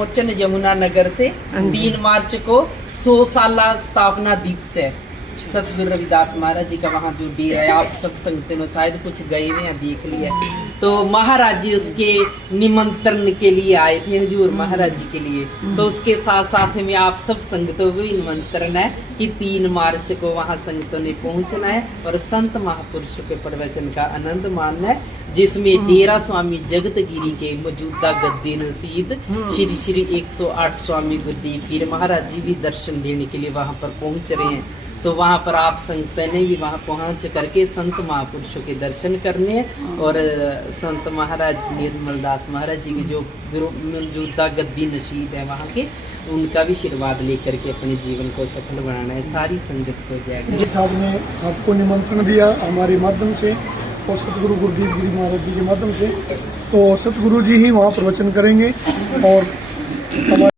मोचन यमुना नगर से 3 मार्च को 100 साल स्थापना दिवस है सतगुरु रविदास महाराज जी का। वहाँ जो डेरा है, आप सब संगठन में शायद कुछ गए हुए या देख लिया। तो महाराज जी उसके निमंत्रण के लिए आए थे, हजूर महाराज जी के लिए। तो उसके साथ साथ में आप सब संगतों को निमंत्रण है कि 3 मार्च को वहाँ संगतों ने पहुँचना है और संत महापुरुषों के प्रवचन का आनंद मानना है, जिसमें डेरा स्वामी जगत गिरी के मौजूदा गद्दी नसीद श्री श्री 108 स्वामी गुरुदेव पीर महाराज जी भी दर्शन देने के लिए वहाँ पर पहुँच रहे हैं। तो वहाँ पर आप संगत ने भी वहाँ पहुँच करके संत महापुरुषों के दर्शन करने हैं और संत महाराज निर्मल दास महाराज जी के जो मौजूदा गद्दी नसीब है वहाँ के, उनका भी आशीर्वाद लेकर के अपने जीवन को सफल बनाना है। सारी संगत को जय जी साहब ने आपको निमंत्रण दिया हमारे माध्यम से और सतगुरु गुरुदेव गिरी महाराज जी के माध्यम से। तो सतगुरु जी ही वहाँ प्रवचन करेंगे और